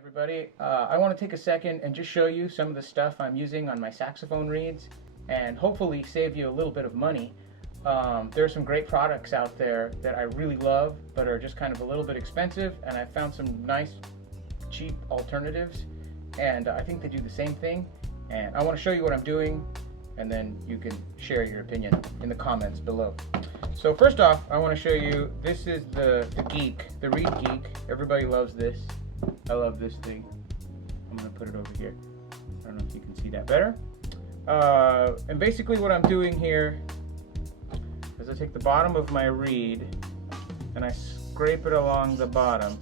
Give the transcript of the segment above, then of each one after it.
Everybody, I want to take a second and just show you some of the stuff I'm using on my saxophone reeds and hopefully save you a little bit of money. There are some great products out there that I really love but are just kind of a little bit expensive, and I found some nice cheap alternatives, and I think they do the same thing, and I want to show you what I'm doing, and then you can share your opinion in the comments below. So first off, I want to show you, this is the Geek, the Reed Geek. Everybody loves this. I love this thing. I'm going to put it over here. I don't know if you can see that better. And basically what I'm doing here is I take the bottom of my reed and I scrape it along the bottom.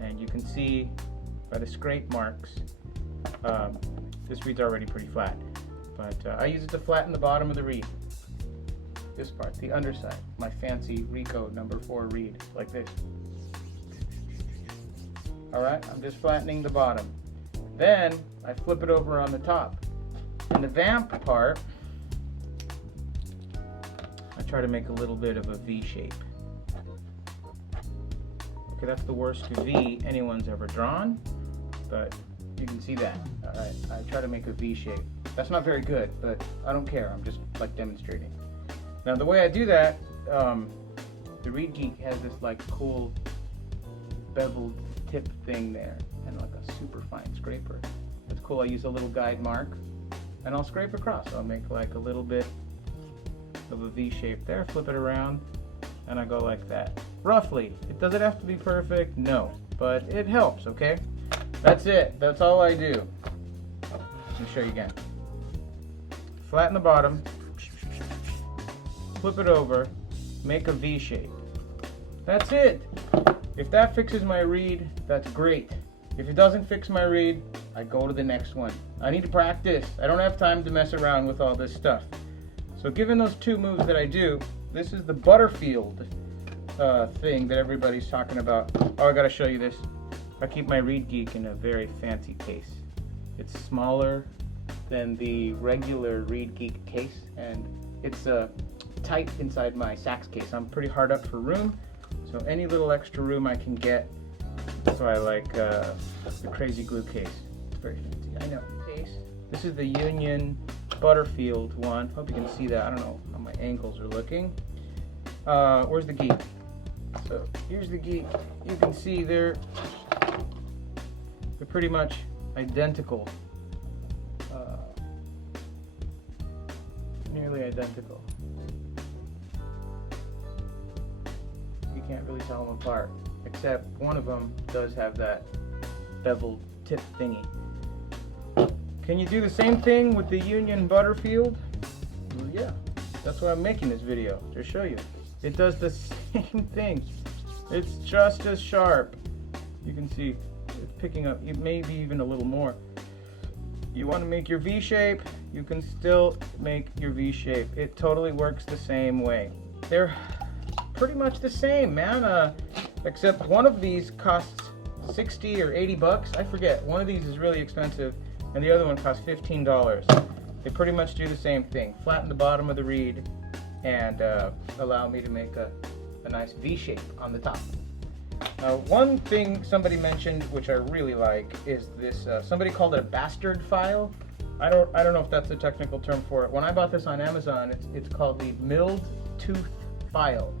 And you can see by the scrape marks, this reed's already pretty flat. But I use it to flatten the bottom of the reed. This part, the underside, my fancy Rico number 4 reed, like this. Alright, I'm just flattening the bottom. Then I flip it over on the top. And the vamp part, I try to make a little bit of a V shape. Okay, that's the worst V anyone's ever drawn, but you can see that. Alright, I try to make a V shape. That's not very good, but I don't care. I'm just like demonstrating. Now the way I do that, the Reed Geek has this like cool beveled tip thing there and like a super fine scraper. It's cool. I use a little guide mark and I'll scrape across. I'll make like a little bit of a V shape there, flip it around, and I go like that. Roughly. Does it have to be perfect? No, but it helps, okay? That's it. That's all I do. Let me show you again. Flatten the bottom, flip it over, make a V shape. That's it. If that fixes my reed, that's great. If it doesn't fix my reed, I go to the next one. I need to practice. I don't have time to mess around with all this stuff. So given those 2 moves that I do, this is the Butterfield thing that everybody's talking about. Oh, I gotta show you this. I keep my Reed Geek in a very fancy case. It's smaller than the regular Reed Geek case, and it's tight inside my sax case. I'm pretty hard up for room. So any little extra room I can get. So I like the crazy glue case. It's very fancy, I know. Case. This is the Union Butterfield one. Hope you can see that. I don't know how my angles are looking. Where's the Geek? So here's the Geek. You can see they're pretty much identical. Nearly identical. Can't really tell them apart, except one of them does have that beveled tip thingy. Can you do the same thing with the Union Butterfield? Well, yeah, that's why I'm making this video, to show you. It does the same thing. It's just as sharp. You can see it's picking up maybe even a little more. You want to make your V shape, you can still make your V shape. It totally works the same way. They're pretty much the same, man, except one of these costs 60 or 80 bucks, I forget. One of these is really expensive and the other one costs $15. They pretty much do the same thing, flatten the bottom of the reed and allow me to make a nice V shape on the top. Now one thing somebody mentioned which I really like is this, somebody called it a bastard file. I don't know if that's the technical term for it. When I bought this on Amazon, it's called the milled tooth file,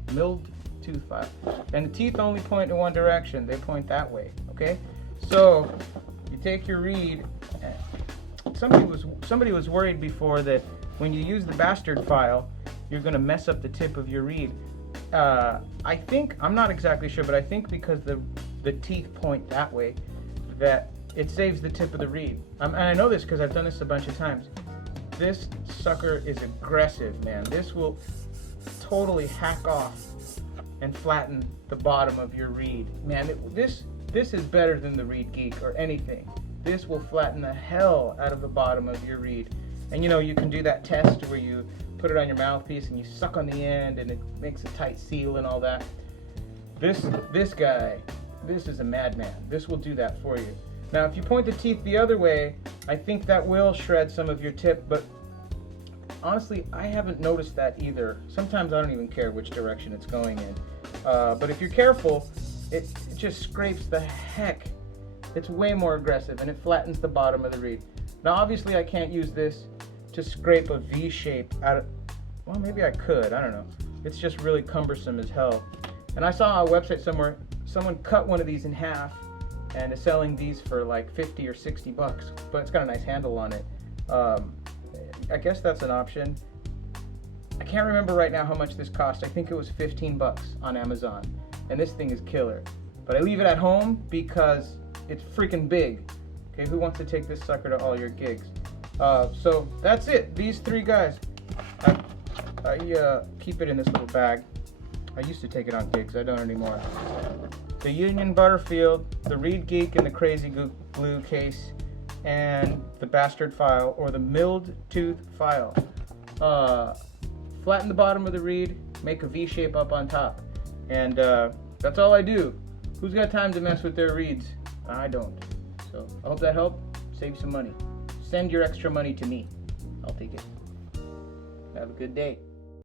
and the teeth only point in one direction. They point that way, okay? So you take your reed. Somebody was worried before that when you use the bastard file, you're going to mess up the tip of your reed. I think, I'm not exactly sure, but I think because the teeth point that way, that it saves the tip of the reed. And I know this because I've done this a bunch of times. This sucker is aggressive, man. This will totally hack off and flatten the bottom of your reed. Man, this is better than the Reed Geek or anything. This will flatten the hell out of the bottom of your reed. And you know, you can do that test where you put it on your mouthpiece and you suck on the end and it makes a tight seal and all that. This guy, this is a madman. This will do that for you. Now, if you point the teeth the other way, I think that will shred some of your tip, but honestly, I haven't noticed that either. Sometimes I don't even care which direction it's going in. But if you're careful, it just scrapes the heck It's way more aggressive, and it flattens the bottom of the reed. Now obviously I can't use this to scrape a V shape out of, well, maybe I could, I don't know. It's just really cumbersome as hell. And I saw on a website somewhere, someone cut one of these in half and is selling these for like 50 or 60 bucks, but it's got a nice handle on it. I guess that's an option. I can't remember right now how much this cost. I think it was 15 bucks on Amazon, and this thing is killer. But I leave it at home because it's freaking big. Okay, who wants to take this sucker to all your gigs? So that's it. These three guys. I keep it in this little bag. I used to take it on gigs. I don't anymore. The Union Butterfield, the Reed Geek in the Crazy Glue case, and the Bastard file, or the milled tooth file. Flatten the bottom of the reed, make a V shape up on top, and that's all I do. Who's got time to mess with their reeds? I don't. So I hope that helped. Save some money. Send your extra money to me. I'll take it. Have a good day.